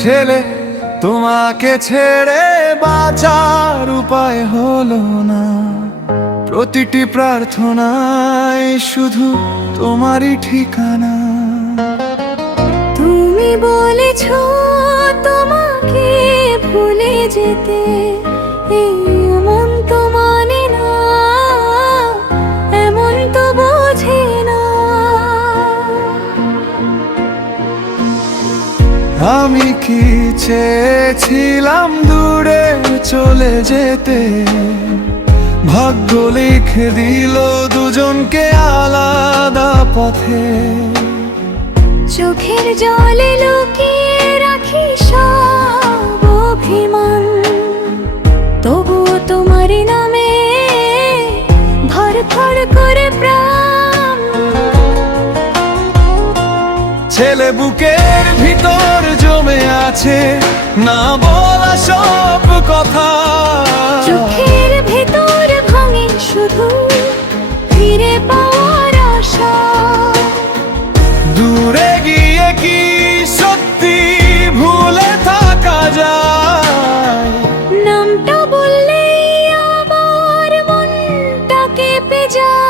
ছেলে তোমাকে ছেড়ে বাঁচার উপায় হলো না। প্রতিটি প্রার্থনায় শুধু তোমারই ঠিকানা। তুমি বলেছো তোমাকে ভুলে যেতে, এমন তো মানে না, এমন তো বোঝে না। আমি কি চেয়েছিলাম দূরে চলে যেতে, ভাগ্য লিখে দিল দুজনকে আলাদা পথে। চোখের জলে লুকিয়ে রাখি সব অভিমান, তবুও তোমার নামে ধড়ফড় করে প্রাণ। ছেলে বুকের ভিতর জমে আছে না বলা সব কথা। চোখের ভেতর ভাঙে শুধু ফিরে পাওয়ার আশা। দূরে গিয়ে কি সত্যি ভুলে থাকা যায়? নামটা বললেই আমার মনটা কেঁপে যায়।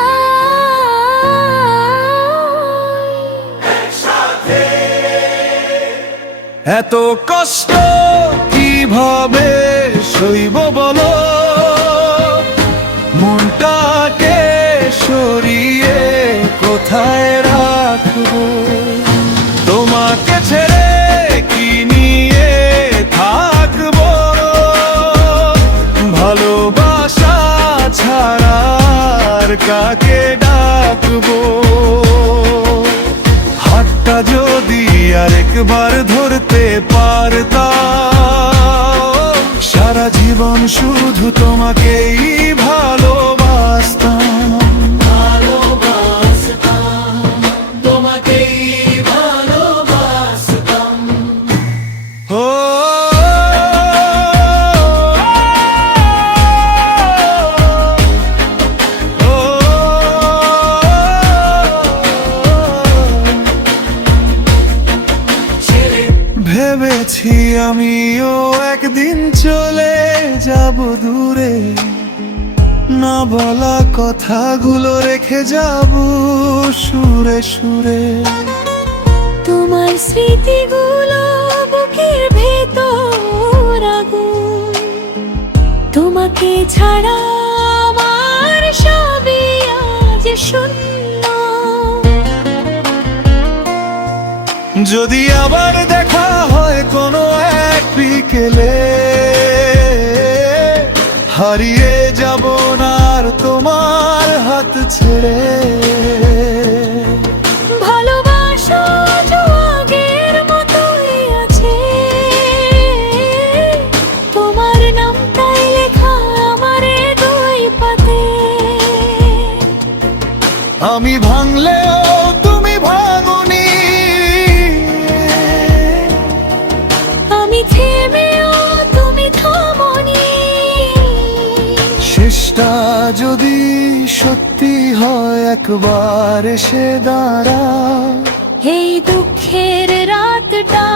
এত কষ্ট কিভাবে সইব বলো, মনটাকে সরিয়ে কোথায় রাখবো? তোমাকে ছেড়ে কি নিয়ে থাকবো? ভালোবাসা ছাড়া আর কাকে ডাকবো? হাতটা যদি আরেকবার ধরতে পারতাম, সারা জীবন শুধু তোমাকেই ভালোবাসতাম। তোমাকেই ভালোবাসতাম। ও ভেবেছি আমিও একদিন চলে যাব দূরে, না বলা কথাগুলো রেখে যাব সুরে সুরে। তোমার স্মৃতিগুলো বুকের ভেতর আগুন, তোমাকে ছাড়া আমার সবই আজ শূন্য। যদি আবার দেখা হয় কোনো এক বিকেলে, হারিয়ে যাব না আর তোমার হাত ছেড়ে। ভালোবাসা যে আগের মতোই আছে, তোমার নামটাই লেখা আমার দুই পাতে। আমি ভাঙলেও তুমি ভাঙনি, আমি থেমেও তুমি থামোনি। শেষটা যদি সত্যি হয় একবার এসে দাঁড়া। এই দুঃখের রাতটা